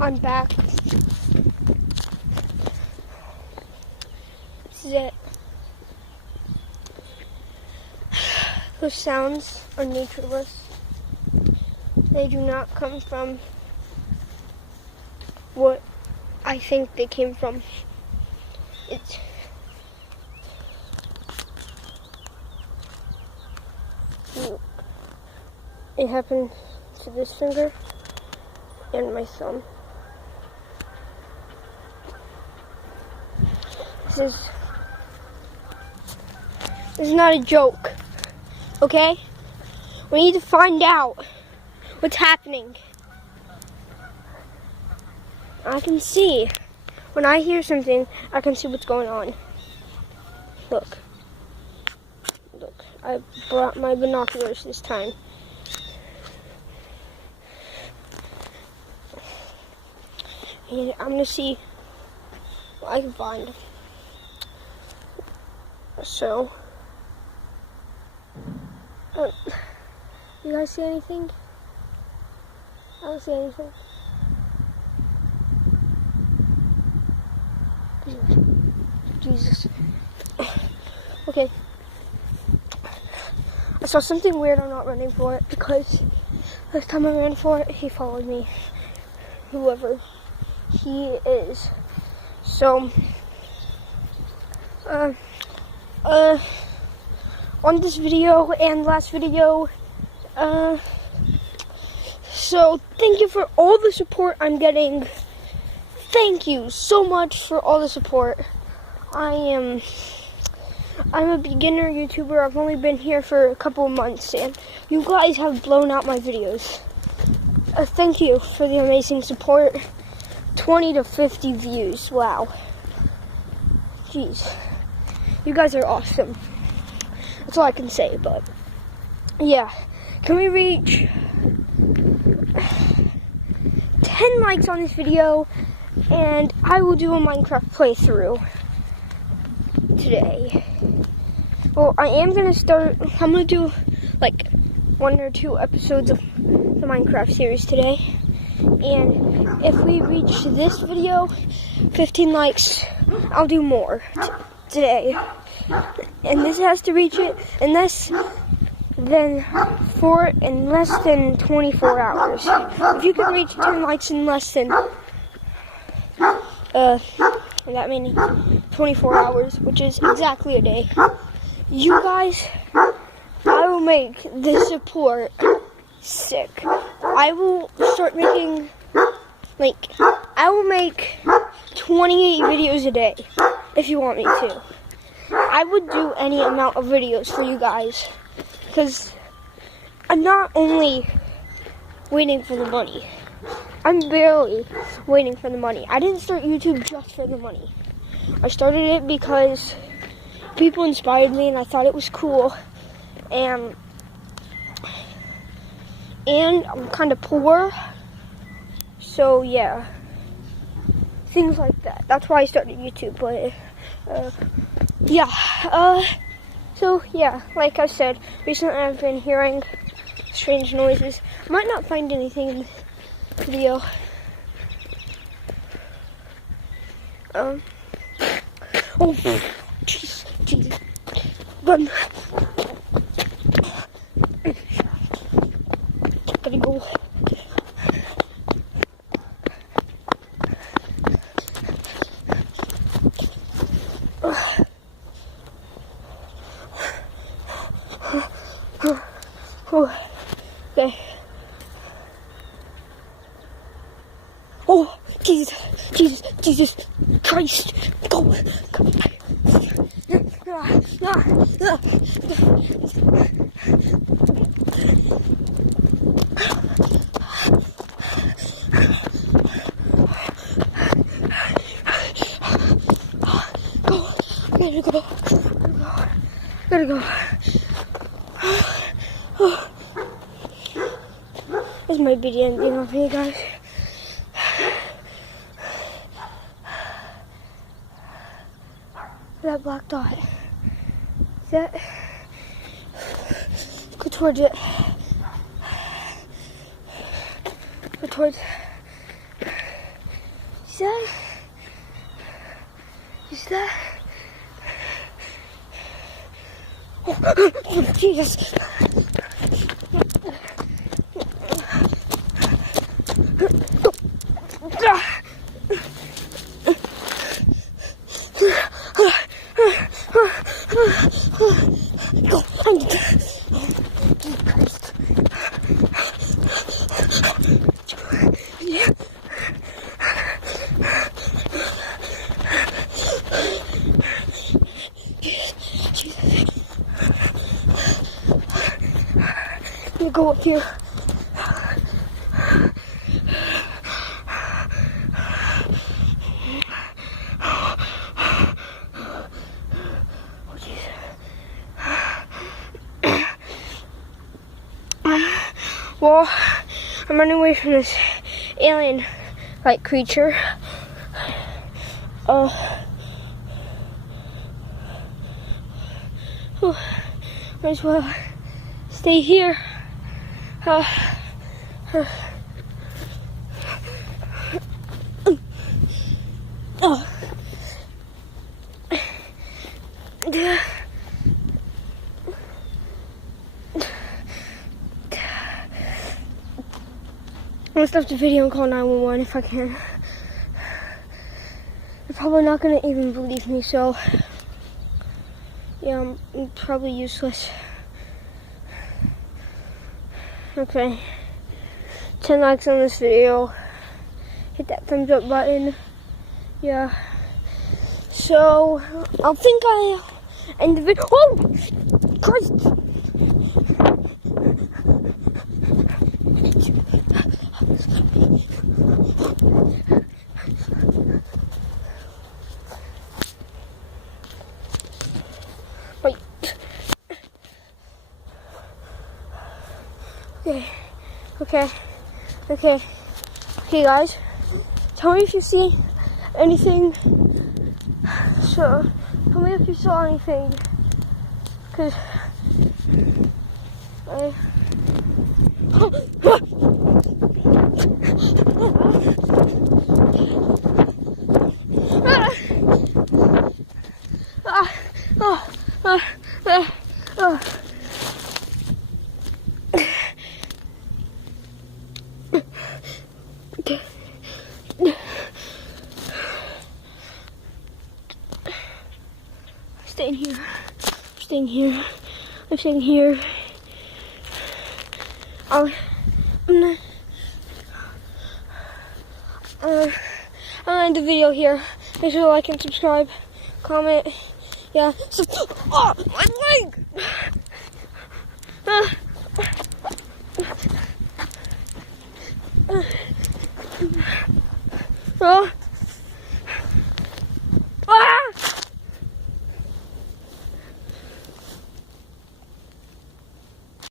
I'm back. This is it. Those sounds are natureless. They do not come from what I think they came from. It happened to this finger and my thumb. This is not a joke, okay? We need to find out what's happening. I can see. When I hear something, I can see what's going on. Look, I brought my binoculars this time. And I'm gonna see what I can find. So, you guys see anything? I don't see anything. Jesus. Okay. I saw something weird. I'm not running for it because last time I ran for it, he followed me. Whoever he is. So, on this video and last video, so thank you for all the support I'm getting. Thank you so much for all the support. I'm a beginner YouTuber. I've only been here for a couple of months and you guys have blown out my videos. Thank you for the amazing support. 20 to 50 views. Wow. Jeez. You guys are awesome. That's all I can say, but yeah. Can we reach 10 likes on this video and I will do a Minecraft playthrough today. Well, I'm gonna do like 1 or 2 episodes of the Minecraft series today. And if we reach this video 15 likes, I'll do more today. And this has to reach it in less than 24 hours. If you can reach 10 likes in less than that means 24 hours, which is exactly a day, you guys, I will make this support sick. I will start making, I will make 28 videos a day if you want me to. I would do any amount of videos for you guys because I'm not only waiting for the money. I'm barely waiting for the money. I didn't start YouTube just for the money. I started it because people inspired me and I thought it was cool. And I'm kind of poor. So yeah. Things like that. That's why I started YouTube. But yeah. So yeah, like I said, recently I've been hearing strange noises. I might not find anything in the video. Oh, jeez, run. Gotta go. Okay. Oh, Jesus Christ! Go! Gotta go. This might be the ending of you guys. That black dot. Is that? Go towards it. Go towards Is that? Is that? Oh, Jesus. You go up here. Well, I'm running away from this alien-like creature. Might as well stay here. I'm gonna stop the video and call 911 if I can. They're probably not gonna even believe me, so yeah, I'm probably useless. Okay, 10 likes on this video. Hit that thumbs up button. Yeah. So I think I'll end the video. Oh, Christ! Wait. Okay, guys. Tell me if you see anything. So, tell me if you saw anything. Cause I'm staying here. I'm gonna end the video here. Make sure to like and subscribe, comment. Yeah. So, oh, my leg! Oh.